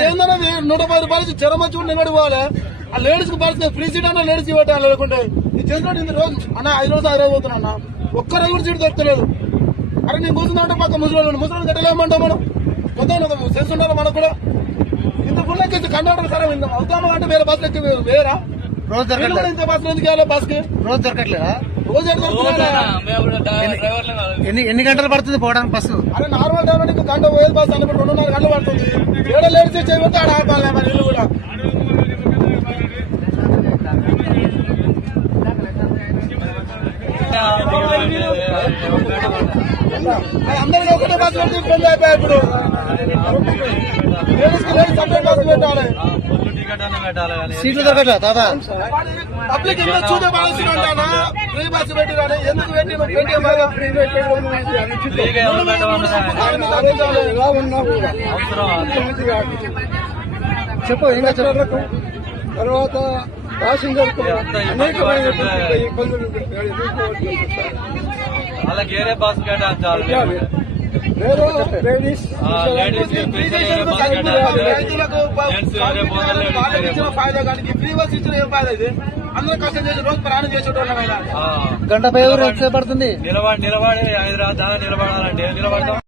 ఏందన్నది నూట పది రూపాయలు చరమ చూడు నిలబడి పోవాలి ఆ లేడీస్కి పరిస్థితి ఫ్రీ సీట్ అన్న లేడీస్ పెట్టాలి లేకుంటే ఈ చేసినట్టు ఇంత రోజు అన్న ఐదు రోజులు ఐదు రోజు పోతున్నా అన్న. ఒక్క రోజు కూడా సీట్ దొరకలేదు. అరే నేను కూర్చుందంటే పక్క ముసలి ముసలి కట్టలేమంటాం మనం. మొత్తం సెన్స్ ఉండాలి మనకు కూడా? ఇంత ఫుల్ ఎక్కించి కండక్టర్ సరే ఇంత అవుతామా అంటే వేరే బస్సు ఎక్కి వేరా రోజు ఇంత బస్సులు ఎందుకు వెళ్ళాలి బస్కి? రోజు దొరకట్లేదా? ఎన్ని ఎన్ని గంటలు పడుతుంది పోవడానికి బస్సు? అరే నార్మల్ టైం నీకు గంట పోయేది బస్ అన్నప్పుడు రెండున్నర గంటలు పడుతుంది. ఏడ లేడీస్ చేయబట్టి ఆడ ఆపాలి మరి ఇల్లు కూడా. అందరికీ ఒకటే బస్సు పెడితే ఇబ్బంది అయిపోయాయి ఇప్పుడు? లేడీస్కి లేడీస్ సపరేట్ బస్సు పెట్టాలి. సీట్లు దొరకట్లేదు దాదా పబ్లిక్ ఎంత చూసే పాలసీ ఉంటానా ఫ్రీ బస్సు పెట్టిరాని? ఎందుకు పెట్టి నువ్వు పెట్టే బాగా ఫ్రీ చెప్పు ఇంకా చెప్పు. తర్వాత ప్యాసింజర్ అనేకమైన ఇబ్బందులు వాళ్ళకి వేరే బస్ కేటాయించాలి. లేడీస్ ఫాయిదా కానీ ఫ్రీ బస్ ఇచ్చిన ఏం ఫాయిదా ఇది? అందరూ కష్టం చేసి రోజు ప్రయాణం చేసేటోళ్ళం గంట పై పడుతుంది? నిలబడి నిలబడి రాజధాని నిలబడాలంటే నిలబడతాం